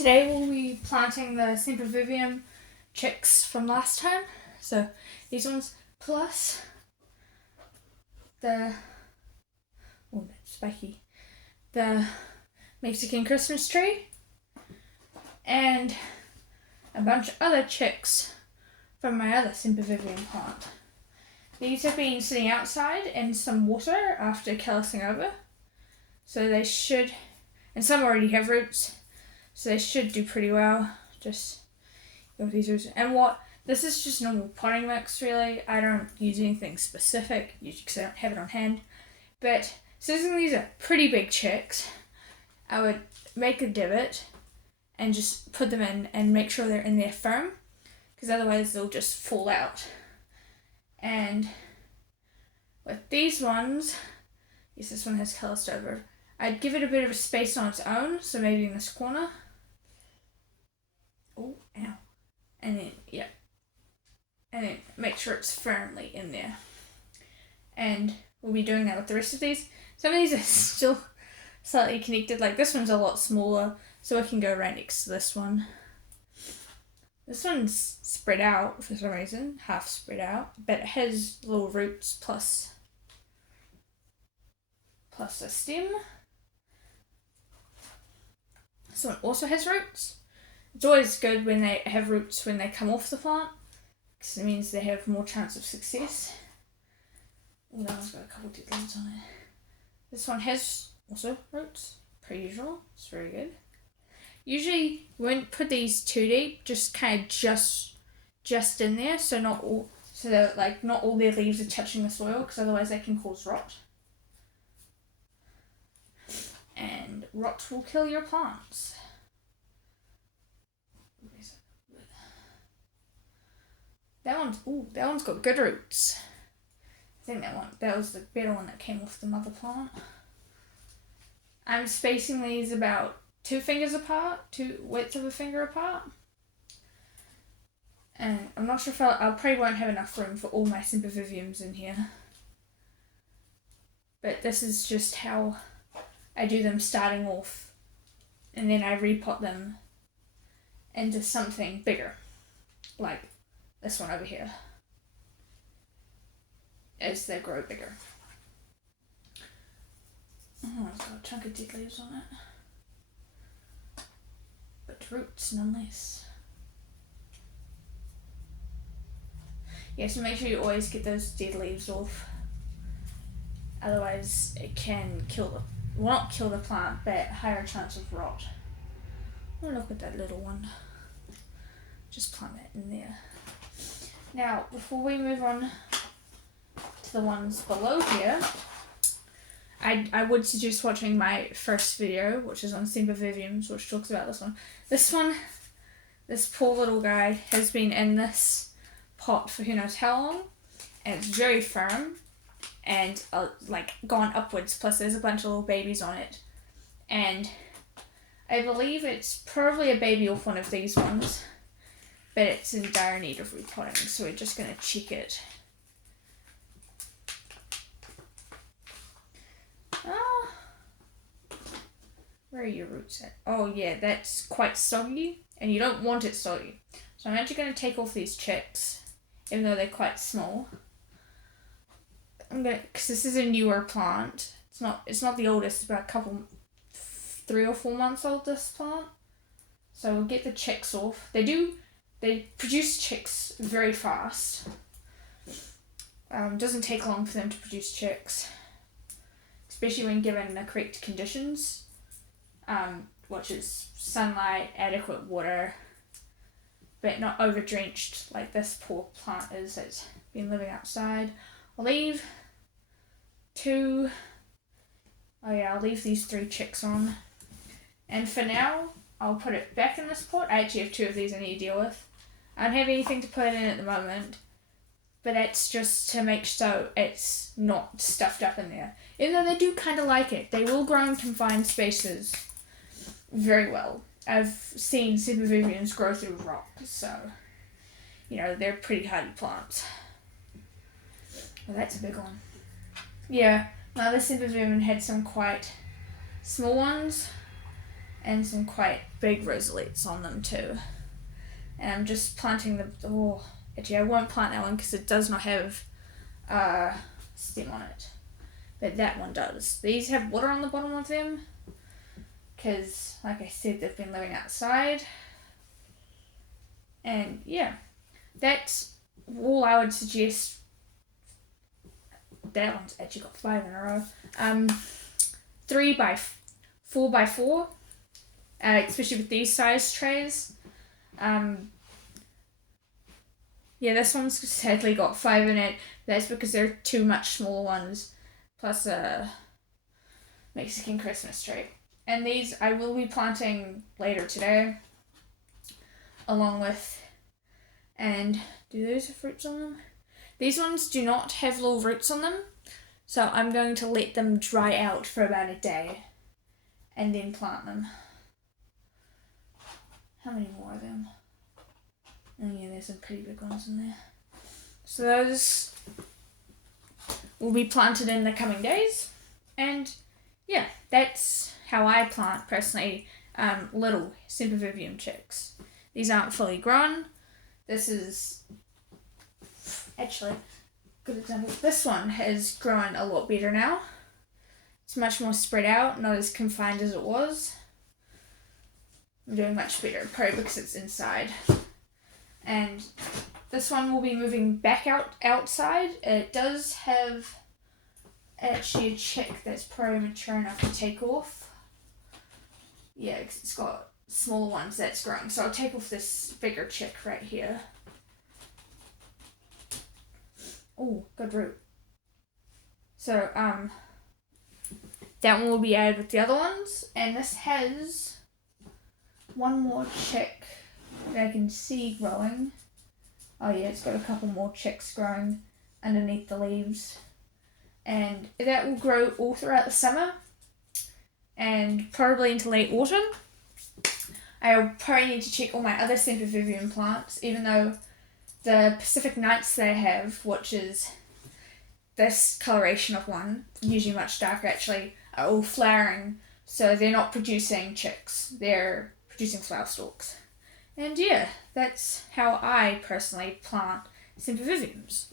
Today we'll be planting the sempervivum chicks from last time. So these ones plus the that's spiky. The Mexican Christmas tree and a bunch of other chicks from my other sempervivum plant. These have been sitting outside in some water after callousing over. So they should, and some already have roots, so they should do pretty well. Just with these roots. And this is just normal potting mix really. I don't use anything specific, usually because I don't have it on hand. But since these are pretty big chicks, I would make a divot and just put them in and make sure they're in there firm, because otherwise they'll just fall out. And with these ones, yes, this one has calloused over, I'd give it a bit of a space on its own, so maybe in this corner. Oh, ow. And then, yeah. And then make sure it's firmly in there. And we'll be doing that with the rest of these. Some of these are still slightly connected, like this one's a lot smaller, so it can go right next to this one. This one's spread out for some reason, half spread out, but it has little roots plus a stem. This one also has roots. It's always good when they have roots when they come off the plant, because it means they have more chance of success. Oh, that one's got a couple dead leaves on it. This one has also roots, per usual. It's very good. Usually you won't put these too deep, just kind of just in there, so not all their leaves are touching the soil, because otherwise they can cause rot. And rot will kill your plants. That one's got good roots. I think that was the better one that came off the mother plant. I'm spacing these about 2 fingers apart, 2 widths of a finger apart. And I'm not sure if I probably won't have enough room for all my sempervivums in here. But this is just how I do them starting off. And then I repot them into something bigger. Like this one over here. As they grow bigger. Oh, it's got a chunk of dead leaves on it. But roots nonetheless. Yeah, so make sure you always get those dead leaves off. Otherwise it can not kill the plant, but higher chance of rot. Oh, look at that little one. Just plant that in there. Now, before we move on to the ones below here, I would suggest watching my first video, which is on sempervivums, which talks about this one. This poor little guy has been in this pot for who knows how long, and it's very firm and gone upwards, plus there's a bunch of little babies on it. And I believe it's probably a baby off one of these ones, but it's in dire need of repotting, so we're just going to check it. Where are your roots at? Oh yeah, that's quite soggy, and you don't want it soggy. So I'm actually going to take off these chicks, even though they're quite small. Because this is a newer plant. It's not the oldest, it's about 3 or 4 months old, this plant. So we'll get the chicks off. They produce chicks very fast. Doesn't take long for them to produce chicks, especially when given the correct conditions, which is sunlight, adequate water, but not over drenched like this poor plant is that's been living outside. I'll leave these 3 chicks on, and for now I'll put it back in this pot. I actually have 2 of these I need to deal with. I don't have anything to put in at the moment, but that's just to make so it's not stuffed up in there. Even though they do kind of like it, they will grow in confined spaces very well. I've seen sempervivums grow through rock, so they're pretty hardy plants. Oh, that's a big one. Yeah, my other sempervivum had some quite small ones, and some quite big rosalettes on them too. And I'm just planting actually I won't plant that one because it does not have a stem on it, but that one does. These have water on the bottom of them because, like I said, they've been living outside. And yeah, that's all I would suggest. That one's actually got 5 in a row. 3 by 4 by 4, especially with these size trays. Yeah, this one's sadly got 5 in it. That's because there are 2 much smaller ones, plus a Mexican Christmas tree. And these I will be planting later today, along with, and do those have roots on them? These ones do not have little roots on them, so I'm going to let them dry out for about a day, and then plant them. How many more of them? Oh yeah, there's some pretty big ones in there. So those will be planted in the coming days. And yeah, that's how I plant personally little sempervivum chicks. These aren't fully grown. This is actually a good example. This one has grown a lot better now. It's much more spread out, not as confined as it was. I'm doing much better, probably because it's inside. And this one will be moving back outside. It does have actually a chick that's probably mature enough to take off. Yeah, it's got smaller ones that's growing. So I'll take off this bigger chick right here. Oh, good root. So, that one will be added with the other ones. And this has one more chick that I can see growing. Oh yeah, it's got a couple more chicks growing underneath the leaves. And that will grow all throughout the summer and probably into late autumn. I'll probably need to check all my other sempervivum plants, even though the Pacific Nights they have, which is this coloration of one, usually much darker actually, are all flowering, so they're not producing chicks, they're producing flower stalks. And yeah, that's how I personally plant sempervivums.